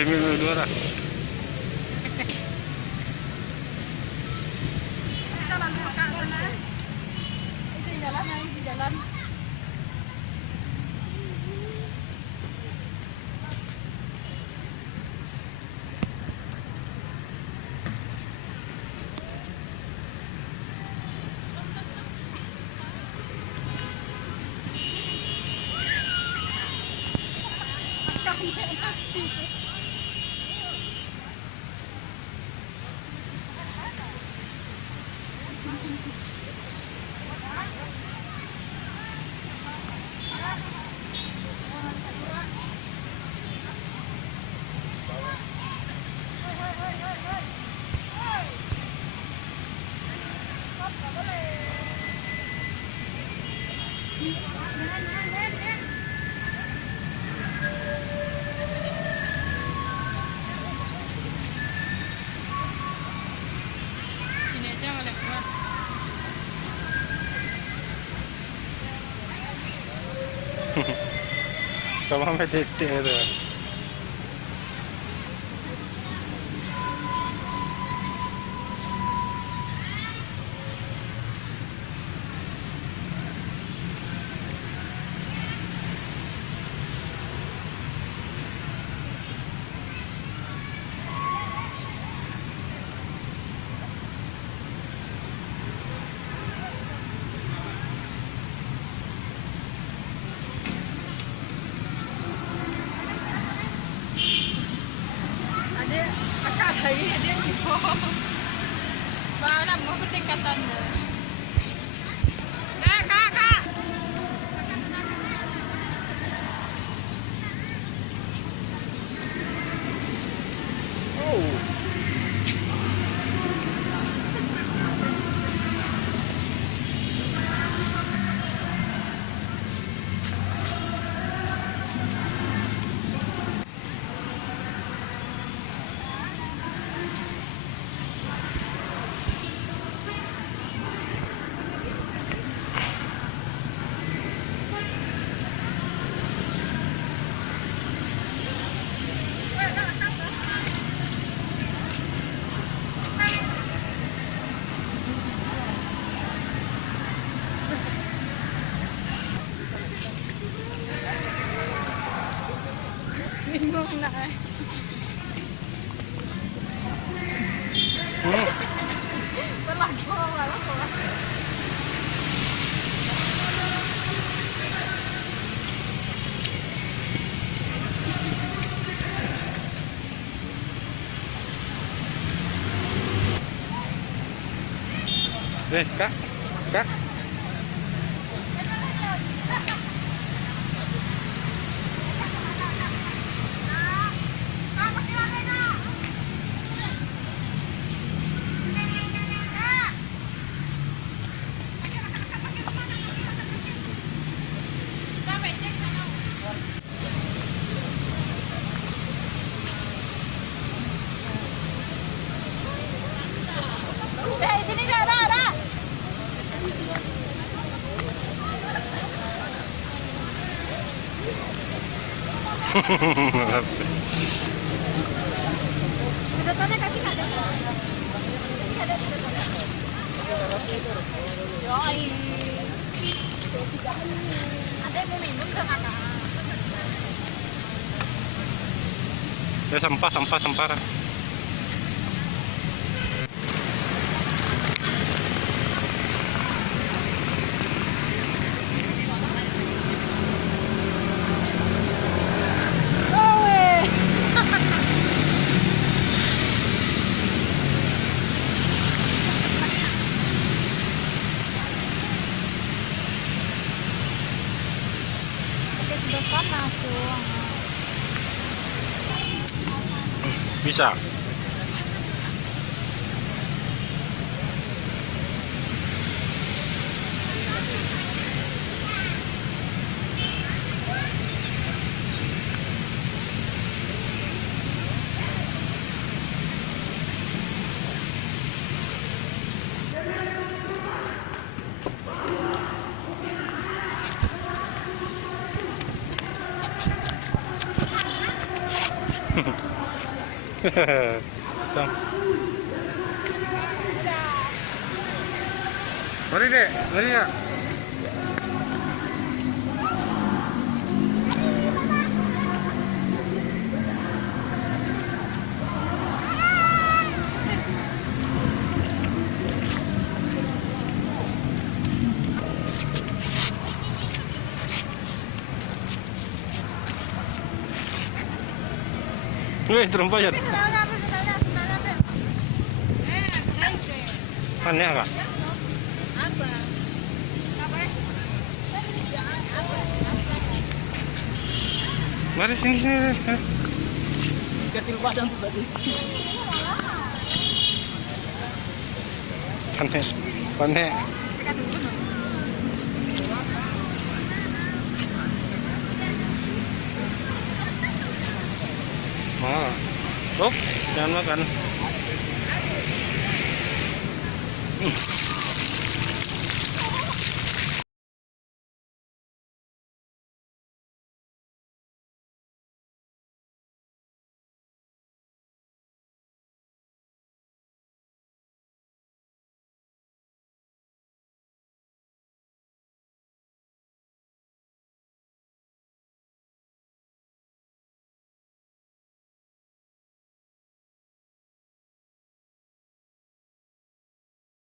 Ambil dua lah. Jalan dulu Kak, sana. Itu jalan, ayo di jalan. Sini aja boleh keluar. Sama sampai titik itu. Ada akak lagi dia gitu. Bahan mau berdekatan deh. Kak. Oh. Bingung nak. Berlaku lah. Kak. Sini ada. Sedotannya kasih ada. Yoi. Ada yang mau minum sama Kak. Sampah. Depan masuk. Bisa. Sam. Mari dek, mari ya. Wih, terumpayan. Aneh kak? Mari sini sini. Kecil badan tuh tadi. Aneh, aneh. Oh, jangan makan.